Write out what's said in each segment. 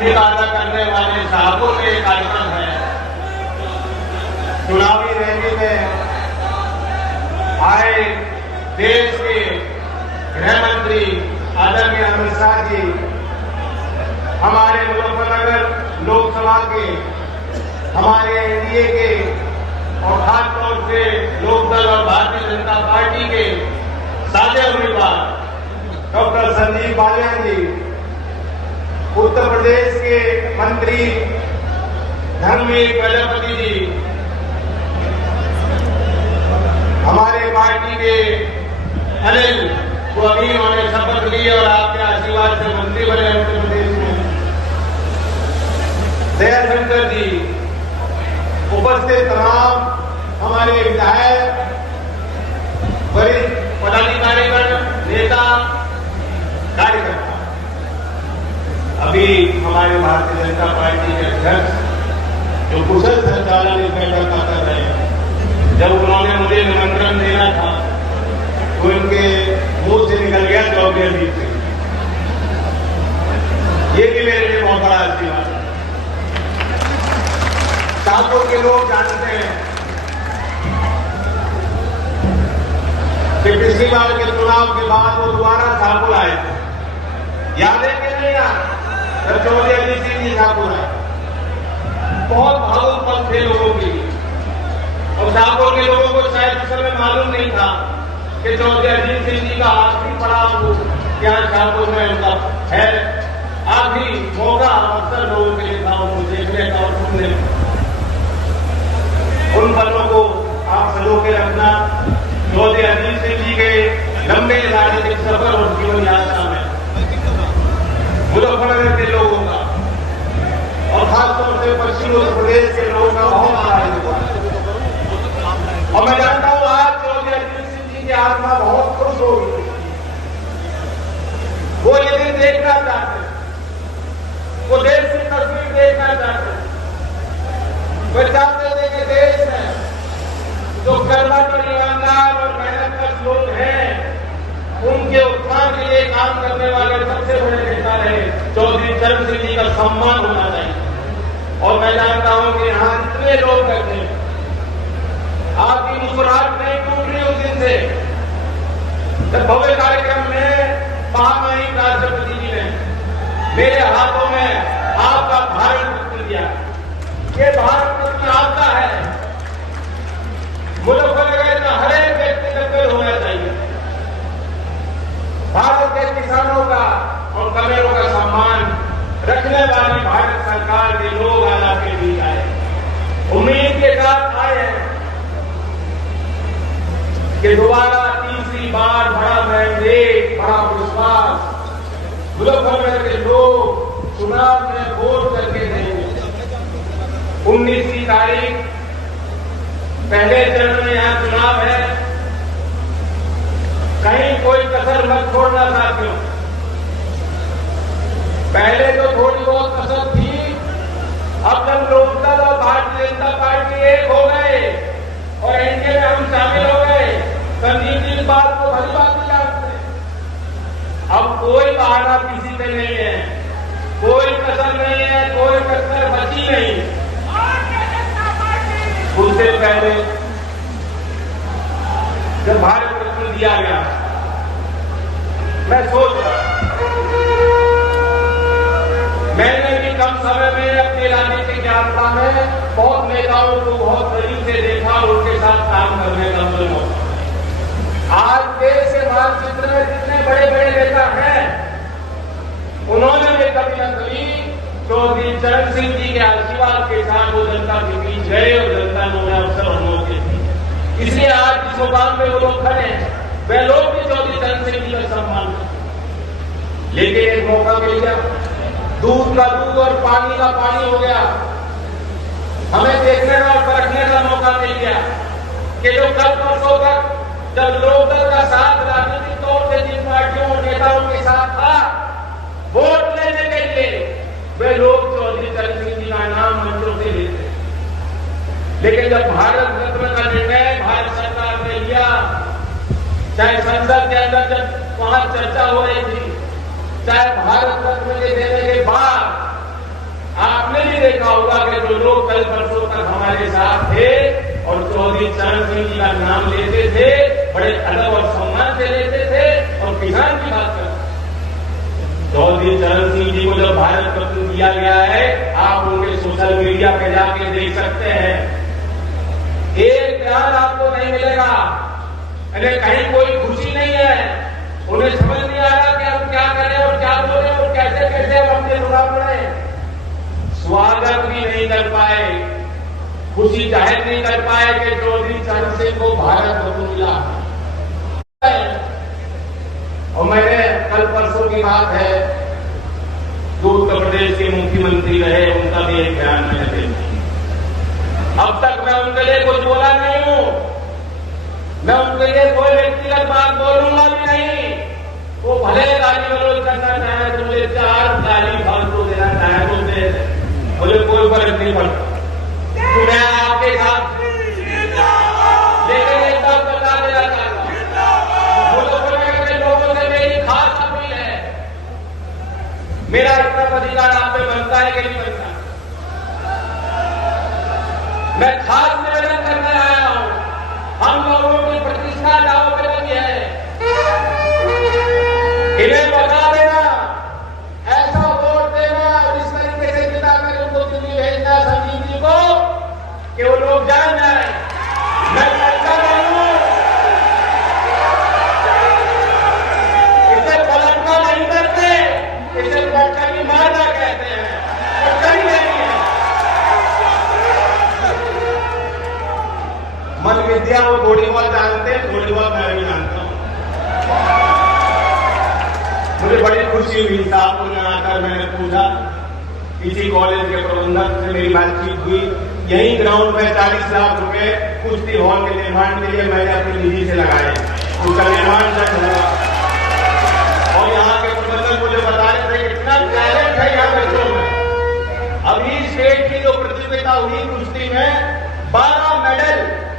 वादा करने वाले साहबों में एक कार्यक्रम है। चुनावी रैली में आए देश के गृह मंत्री आदरणीय अमित शाह जी हमारे मुजफ्फरनगर लोकसभा के, हमारे एनडीए के और खासतौर से लोकदल और भारतीय जनता पार्टी के साझा उम्मीदवार डॉक्टर संजीव बालियान जी, उत्तर प्रदेश के मंत्री धर्मवीर प्रजापति जी, हमारे पार्टी के अनिल को अभी उन्होंने शपथ ली और आपके आशीर्वाद से मंत्री बने उत्तर प्रदेश में, दयाशंकर जी, उपस्थित तमाम हमारे विधायक, वरिष्ठ पदाधिकारीगण, नेता, कार्यकर्ता, अभी हमारे भारतीय जनता पार्टी के अध्यक्ष जो कुशल संचालन इस बैठक का कर रहे हैं, जब उन्होंने मुझे निमंत्रण देना था तो उनके मुंह से निकल गया चौधरी अजीत सिंह। ये भी मेरे लिए बहुत बड़ा आशीर्वाद है। शाहपुर के लोग जानते हैं कि पिछली बार के चुनाव के बाद वो दोबारा शाहपुर आए थे, याद है कि नहीं यार? जब चौधरी अजीत सिंह जी शाहपुर आए, बहुत भावुक पल थे लोगों के लिए और शाहपुर के लोगों को शायद उस समय मालूम नहीं था कि चौधरी अजीत सिंह जी का आखिरी पड़ाव क्या शाहपुर में उनका है, आखिरी मौका अवसर लोगों के लिए था उनको देखने का और सुनने का। उन पलों को आप सजो के रखना। चौधरी अजीत सिंह जी के लंबे राजनीतिक सफर और जीवन यात्रा में मुजफ्फरनगर के लोगों का और खासतौर से पश्चिमी उत्तर प्रदेश के लोगों का बहुत बड़ा योगदान है। और मैं जानता हूं आज चौधरी अजीत सिंह जी की आत्मा बहुत खुश होगी। वो ये दिन देखना चाहते हैं, वो देश की तस्वीर देखना चाहते हैं। वे चाहते थे कि देश में जो कर्मठ और ईमानदार और मेहनतकश लोग हैं, उनके उत्थान के लिए काम करने वाले सबसे बड़े नेता रहे चौधरी चरण सिंह जी का सम्मान होना चाहिए। और मैं जानता हूं कि यहां जितने लोग बैठे हैं, आपकी मुस्कुराहट नहीं टूट रही उस दिन से जब भव्य कार्यक्रम में महामहिम राष्ट्रपति जी ने मेरे हाथों में आपका भारत रत्न दिया। ये भारत रत्न आपका है। मुजफ्फरनगर का हर एक व्यक्ति नकल होना चाहिए। भारत के किसानों का और कमेरों का सम्मान रखने वाली भारत सरकार के लोग आज आपके बीच आए, उम्मीद के साथ आए हैं कि दोबारा तीसरी बार बड़ा मैंडेट, बड़ा विश्वास मुजफ्फरनगर के लोग चुनाव में वोट करके देंगे। 19 तारीख पहले चरण में यहां चुनाव है, कहीं कोई कसर मत छोड़ना साथियों। पहले तो थोड़ी बहुत कसर थी, अब जब लोकदल और भारतीय जनता पार्टी एक हो गए और एनडीए में हम शामिल हो गए, संजीव जी इस बात को भली बात जानते हैं। अब कोई बहाना किसी पे नहीं है, कोई कसर नहीं है, कोई कसर बची नहीं। उससे पहले जब भारत रत्न दिया गया, मैं सोच रहा, मैंने भी कम समय में अपनी राजनीतिक यात्रा में बहुत नेताओं को बहुत करीब से देखा और उनके साथ काम करने का मुझे मौका। आज देश के मानचित्र में जितने बड़े बड़े नेता हैं, उन्होंने भी कभी न कभी चौधरी चरण सिंह जी के आशीर्वाद के साथ वो जनता के बीच गए और जनता ने उन्हें अवसर और मौके दिए। इसलिए आज जिस मुकाम में वो लोग खड़े हैं, वे लोग भी चौधरी चरण सिंह जी का सम्मान करते। लेकिन एक मौका मिल गया, दूध का दूध और पानी का पानी हो गया। हमें देखने का और परखने का मौका मिल गया कि जो कल परसों तक जब लोकदल का साथ राजनीतिक तौर से जिन पार्टियों और नेताओं के साथ था वोट लेने के लिए, वे लोग चौधरी चरण सिंह जी का नाम मंचों से लेते। लेकिन जब भारत रत्न का निर्णय भारत सरकार ने लिया, चाहे संसद के अंदर जब वहां चर्चा हो रही थी, चाहे भारत रत्न के देने के बाद आपने भी देखा होगा कि जो लोग कल परसों तक हमारे साथ थे और चौधरी चरण सिंह जी का नाम लेते थे, बड़े अदब और सम्मान से लेते थे और किसान की बात करते। चौधरी चरण सिंह जी को जब भारत रत्न दिया गया है, आप उनके सोशल मीडिया पे जाके देख सकते हैं, एक प्यार आपको नहीं मिलेगा, कहीं कोई खुशी नहीं है। उन्हें समझ नहीं आ रहा कि हम क्या करें और क्या बोलें और कैसे कैसे हम अपने रुला पड़े। स्वागत भी नहीं कर पाए, खुशी जाहिर नहीं कर पाए कि चौधरी चरण सिंह को भारत रत्न मिला। और मैंने कल परसों की बात है, जो उत्तर प्रदेश के मुख्यमंत्री रहे, उनका भी एक बयान मैंने देखा। अब तक मैं उनके लिए कुछ बोला नहीं हूं, मैं उनके लिए कोई व्यक्तिगत बात बोलूंगा भी नहीं। वो भले गाली गलौज करना चाहे तो मुझे 4 गाली फालतू देना चाहे तो दे, मुझे कोई फर्क नहीं पड़ता। तो मैं आपके साथ लेकिन एक बात बता देना चाहता हूं, मुझे के लोगों से मेरी खास अपील है, मेरा इतना अधिकार आप पे बनता है कि नहीं बनता। मैं खास निवेदन करने आया हूं, हम लोगों की प्रतिष्ठा दांव पे लगी है, इन्हें बता देना, ऐसा वोट देना और इस तरीके से जिता कर उनको दिल्ली भेजना संजीव जी को कि वो लोग जान जाए मैं ऐसा नहीं हूं। इसे पलटना नहीं करते, इसे पलटनी मारना कहते हैं, पलटनी नहीं है। मन विद्या वो थोड़ी बहुत जानते हैं, थोड़ी बहुत मैं भी जानता हूं। मुझे बड़ी खुशी हुई, साहब को यहाँ आकर मैंने पूछा, किसी कॉलेज के प्रबंधक से मेरी बातचीत हुई, यही ग्राउंड में 40 लाख रुपए कुश्ती हॉल के निर्माण के लिए मैंने अपनी निधि से लगाए, उसका निर्माण तक हुआ। और यहाँ के प्रबंधक मुझे बता रहे थे कितना टैलेंट है यहाँ बच्चों में। अभी स्टेट की जो प्रतियोगिता हुई कुश्ती में 12 मेडल,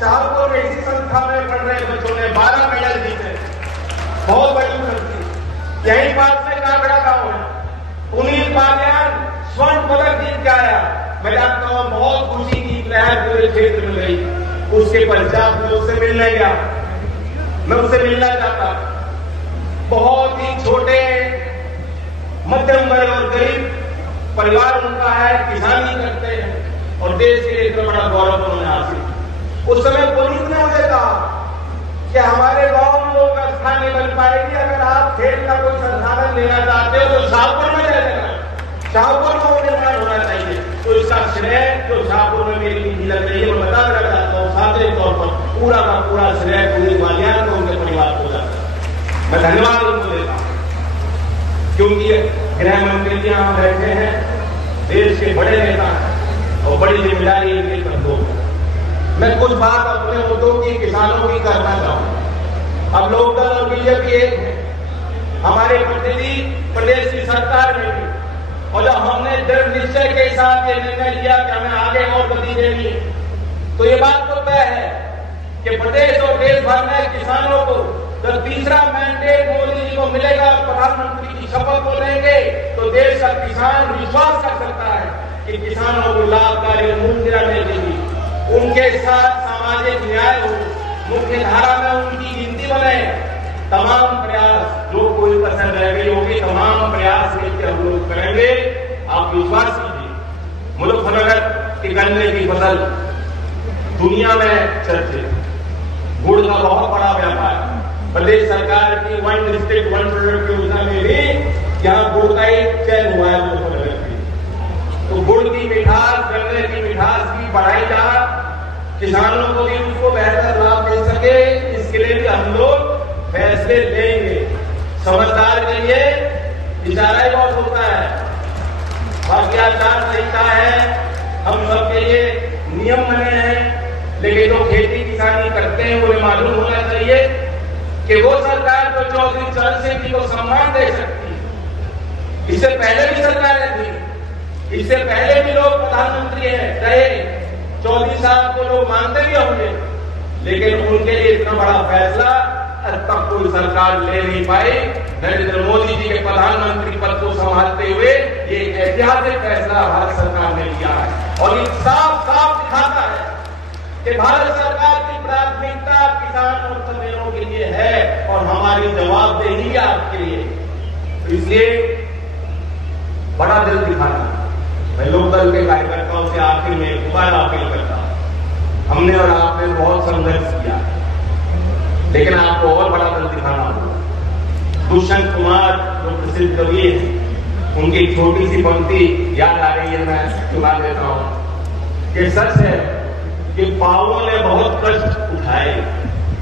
शाहपुर में इसी संस्था में पढ़ रहे बच्चों ने 12 मेडल जीते, बहुत बड़ी उपलब्धि। यही बात से कांगड़ा गांव है, पुनीत बालियान स्वर्ण पदक जीत के आया। मैं जानता हूं बहुत खुशी की लहर पूरे क्षेत्र में गई। उसके पश्चात मैं उससे मिलने गया, मैं उससे मिलना चाहता। बहुत ही छोटे मध्यम वर्ग और गरीब परिवार उनका है, किसानी करते हैं और देश के लिए इतना बड़ा गौरव उन्होंने हासिल। उस समय पुनीत ने मुझे कहा कि हमारे गांव में वो व्यवस्था नहीं बन पाएगी, अगर आप खेल का कोई संसाधन लेना चाहते हो तो शाहपुर में ले लेना, शाहपुर में वो निर्माण होना चाहिए। तो इसका श्रेय जो शाहपुर में मेरी निधि लग रही है, मैं बता देना चाहता हूँ सार्वजनिक तौर पर, पूरा का पूरा श्रेय पुनीत बालियान को उनके परिवार को जाता है। मैं धन्यवाद उनको देता हूँ, क्योंकि गृह मंत्री जी यहाँ बैठे हैं, देश के बड़े नेता हैं और बड़ी जिम्मेदारी इनके कंधों पर। मैं कुछ बात अपने मुद्दों की, किसानों की करना चाहूँ। अब लोकदल और बीजेपी एक है, हमारे प्रतिनिधि प्रदेश की सरकार में भी, और जब हमने दृढ़ निश्चय के साथ ये निर्णय लिया कि हमें आगे और गति देनी है, तो ये बात तो तय है कि प्रदेश और देश भर में किसानों को जब तीसरा मैंडेट मोदी जी को मिलेगा, प्रधानमंत्री की शपथ को लेंगे, तो देश का किसान विश्वास कर सकता है कि किसानों को लाभकारी मुद्रा मिलेगी, उनके साथ सामाजिक न्याय हो, मुख्य धारा में उनकी गिनती बने। तमाम प्रयास, जो कोई कसर रह गई होगी, तमाम प्रयास मिलकर हम लोग करेंगे। आप विश्वास कीजिए, मुजफ्फरनगर के गन्ने की फसल दुनिया में चर्चे, गुड़ का बहुत बड़ा व्यापार। प्रदेश सरकार की 1 डिस्ट्रिक्ट 1 प्रोडक्ट योजना में भी यहाँ गुड़ का ही चयन हुआ है मुजफ्फरनगर की। तो गुड़ की मिठास, गन्ने की मिठास भी बढ़ाई जा, किसानों को भी उसको बेहतर लाभ मिल सके, इसके लिए भी हम लोग फैसले लेंगे। समझदार के लिए इशारा ही बहुत होता है, बाकी आचार संहिता है, हम सबके लिए नियम बने हैं, लेकिन जो खेती किसानी करते हैं उन्हें मालूम होना चाहिए कि वो सरकार जो चौधरी चरण सिंह जी को सम्मान दे सकती है। इससे पहले भी सरकारें थी, इससे पहले भी लोग प्रधानमंत्री रहे, चौधरी साहब को लोग मानते भी होंगे, लेकिन उनके लिए इतना बड़ा फैसला तब कोई सरकार ले नहीं पाई। नरेंद्र मोदी जी के प्रधानमंत्री पद को संभालते हुए ये ऐतिहासिक फैसला भारत सरकार ने लिया है और ये साफ साफ दिखाता है कि भारत सरकार की प्राथमिकता किसान और किसानों के लिए है और हमारी जवाबदेही आपके लिए। इसलिए बड़ा दिल दिखाना, मैं लोकदल के कार्यकर्ताओं से आखिर में दोबारा अपील करता हूं, हमने और आपने बहुत संघर्ष किया, लेकिन आपको और बड़ा दिल दिखाना होगा। दुष्यंत कुमार जो प्रसिद्ध कवि हैं, उनकी छोटी सी पंक्ति याद आ रही है, मैं सुना देता हूं कि सच है कि पावों ने बहुत कष्ट उठाए।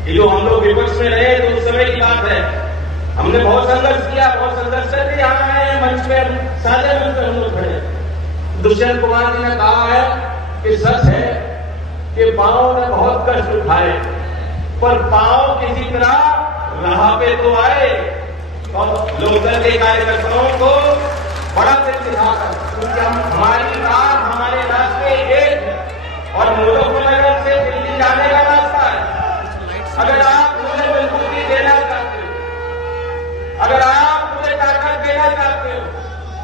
ये जो हम लोग विपक्ष में रहे तो उस समय की बात है, हमने बहुत संघर्ष किया, बहुत संघर्ष करके यहाँ आए मंच पे, साझा मंच पे हम लोग खड़े। दुष्यंत कुमार जी ने कहा है कि सच है कि पांव ने बहुत कष्ट उठाए, पर पांव किसी तरह राह पे तो आए। और लोकदल के कार्यकर्ताओं को बड़ा दिल दिखाकर, क्योंकि हमारी कार हमारे रास्ते एक है और मुजफ्फरनगर से दिल्ली जाने का रास्ता है। अगर आप मुझे मजबूती देना चाहते हो, अगर आप मुझे ताकत देना चाहते हो,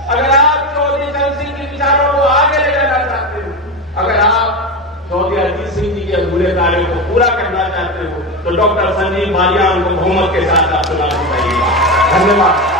अगर आप चौधरी चरण सिंह के विचारों को आगे ले जाना चाहते हो, अगर आप चौधरी अजीत सिंह जी के अधूरे कार्यों को पूरा करना चाहते हो, तो डॉक्टर संजीव बालियान को बहुमत के साथ आप चुनाव जिताइएगा। धन्यवाद।